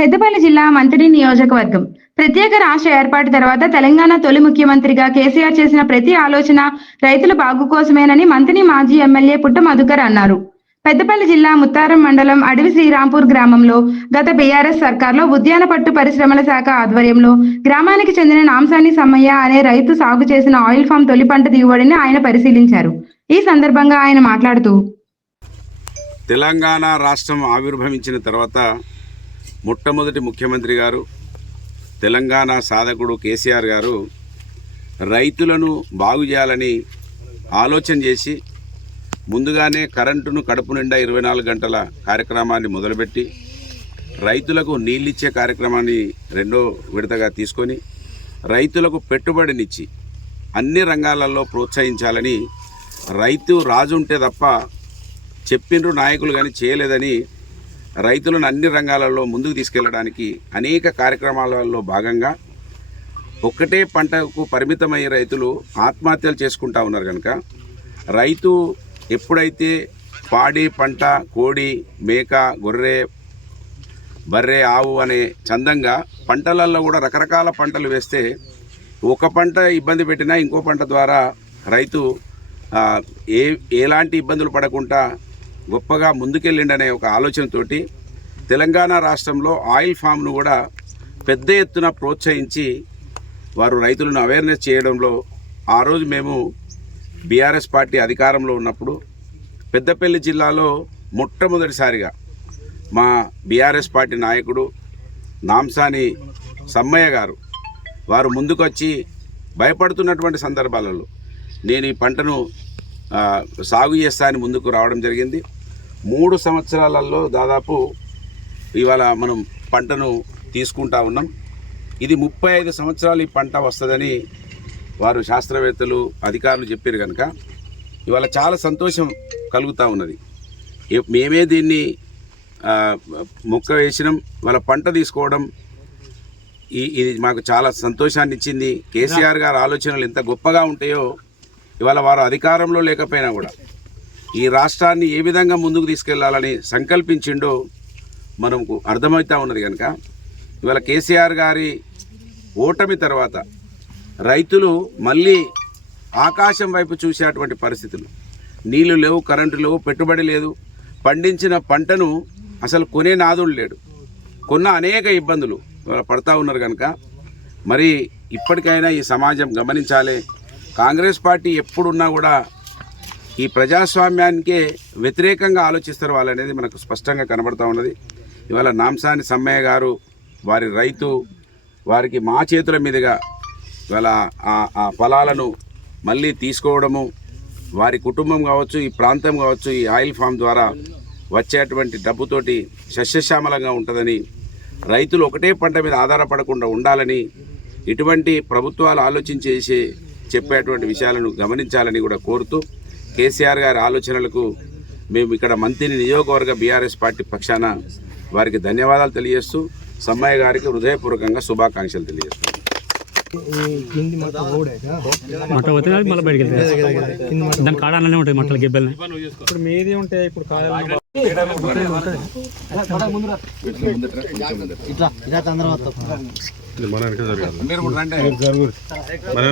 పెద్దపల్లి జిల్లా మంత్రి నియోజకవర్గం. ప్రత్యేక రాష్ట్ర ఏర్పాటు తర్వాత తెలంగాణ తొలి ముఖ్యమంత్రిగా కేసీఆర్ చేసిన ప్రతి ఆలోచన రైతుల బాగు కోసమేనని మంత్రి మాజీ ఎమ్మెల్యే పుట్ట మధుకర్ అన్నారు. పెద్దపల్లి జిల్లా ముత్తారం మండలం అడవి శ్రీరాంపూర్ గ్రామంలో గత బీఆర్ఎస్ సర్కార్లో ఉద్యాన పట్టు పరిశ్రమల శాఖ ఆధ్వర్యంలో గ్రామానికి చెందిన నాంసాని సమ్మయ్య అనే రైతు సాగు చేసిన ఆయిల్ ఫామ్ తొలి పంట దిగుబడిని ఆయన పరిశీలించారు. ఈ సందర్భంగా ఆయన మాట్లాడుతూ తెలంగాణ రాష్ట్రం ఆవిర్భవించిన తర్వాత మొట్టమొదటి ముఖ్యమంత్రి గారు తెలంగాణ సాధకుడు కేసీఆర్ గారు రైతులను బాగు చేయాలని ఆలోచన చేసి ముందుగానే కరెంటును కడుపు నిండా ఇరవై నాలుగు గంటల కార్యక్రమాన్ని మొదలుపెట్టి రైతులకు నీళ్ళిచ్చే కార్యక్రమాన్ని రెండో విడతగా తీసుకొని రైతులకు పెట్టుబడినిచ్చి అన్ని రంగాలలో ప్రోత్సహించాలని రైతు రాజు ఉంటే తప్ప చెప్పిండ్రు నాయకులు కానీ చేయలేదని రైతులను అన్ని రంగాలలో ముందుకు తీసుకెళ్ళడానికి అనేక కార్యక్రమాలలో భాగంగా ఒక్కటే పంటకు పరిమితమయ్యే రైతులు ఆత్మహత్యలు చేసుకుంటా ఉన్నారు కనుక రైతు ఎప్పుడైతే పాడి పంట కోడి మేక గొర్రె బర్రె ఆవు అనే చందంగా పంటలలో కూడా రకరకాల పంటలు వేస్తే ఒక పంట ఇబ్బంది పెట్టినా ఇంకో పంట ద్వారా రైతు ఏ ఎలాంటి ఇబ్బందులు పడకుండా గొప్పగా ముందుకెళ్ళిండనే ఒక ఆలోచనతోటి తెలంగాణ రాష్ట్రంలో ఆయిల్ ఫామ్ను కూడా పెద్ద ఎత్తున ప్రోత్సహించి వారు రైతులను అవేర్నెస్ చేయడంలో ఆ రోజు మేము బీఆర్ఎస్ పార్టీ అధికారంలో ఉన్నప్పుడు పెద్దపల్లి జిల్లాలో మొట్టమొదటిసారిగా మా బీఆర్ఎస్ పార్టీ నాయకుడు నాంసాని సమ్మయ్య గారు వారు ముందుకొచ్చి భయపడుతున్నటువంటి సందర్భాలలో నేను ఈ పంటను సాగు చేస్తా అని ముందుకు రావడం జరిగింది. మూడు సంవత్సరాలలో దాదాపు ఇవాళ మనం పంటను తీసుకుంటా ఉన్నాం. ఇది ముప్పై ఐదు సంవత్సరాలు ఈ పంట వస్తుందని వారు శాస్త్రవేత్తలు అధికారులు చెప్పారు కనుక ఇవాళ చాలా సంతోషం కలుగుతూ ఉన్నది. మేమే దీన్ని మొక్క వేసినాం వాళ్ళ పంట తీసుకోవడం ఈ ఇది మాకు చాలా సంతోషాన్ని ఇచ్చింది. కేసీఆర్ గారి ఆలోచనలు ఎంత గొప్పగా ఉంటాయో ఇవాళ వారు అధికారంలో లేకపోయినా కూడా. ఈ రాష్ట్రాన్ని ఏ విధంగా ముందుకు తీసుకెళ్ళాలని సంకల్పించిండో మనకు అర్థమవుతా ఉన్నది కనుక ఇవాళ కేసీఆర్ గారి ఓటమి తర్వాత రైతులు మళ్ళీ ఆకాశం వైపు చూసేటువంటి పరిస్థితులు. నీళ్ళు లేవు కరెంటు లేవు పెట్టుబడి లేదు. పండించిన పంటను అసలు కొనే నాదుడు లేడు. కొన్న అనేక ఇబ్బందులు ఇవాళ పడతా ఉన్నారు కనుక మరి ఇప్పటికైనా ఈ సమాజం గమనించాలి. కాంగ్రెస్ పార్టీ ఎప్పుడున్నా కూడా ఈ ప్రజాస్వామ్యానికే వ్యతిరేకంగా ఆలోచిస్తారు వాళ్ళు అనేది మనకు స్పష్టంగా కనబడతా ఉన్నది. ఇవాళ నాంసాని సమ్మయ్య గారు వారి రైతు వారికి మా చేతుల మీదుగా ఇవాళ ఆ- ఆ ఫలాలను మళ్ళీ తీసుకోవడము వారి కుటుంబం కావచ్చు ఈ ప్రాంతం కావచ్చు ఈ ఆయిల్ ఫామ్ ద్వారా వచ్చేటువంటి డబ్బుతోటి సస్యశ్యామలంగా ఉంటుందని రైతులు ఒకటే పంట మీద ఆధారపడకుండా ఉండాలని ఇటువంటి ప్రభుత్వాలు ఆలోచించేసి చెప్పేటువంటి విషయాలను గమనించాలని కూడా కోరుతూ కేసీఆర్ గారి ఆలోచనలకు మేము ఇక్కడ మంత్రిని నియోజకవర్గ బీఆర్ఎస్ పార్టీ పక్షాన వారికి ధన్యవాదాలు తెలియజేస్తూ సమ్మయ్య గారికి హృదయపూర్వకంగా శుభాకాంక్షలు తెలియజేస్తాం మట్ట పోతే అది మళ్ళీ బయటికి వెళ్తాయి దాని కాడ అలానే ఉంటుంది మట్టలు గిబ్బెల్ని ఇప్పుడు మీది ఉంటాయి ఇప్పుడు కాయలు మీరు కూడా రండి.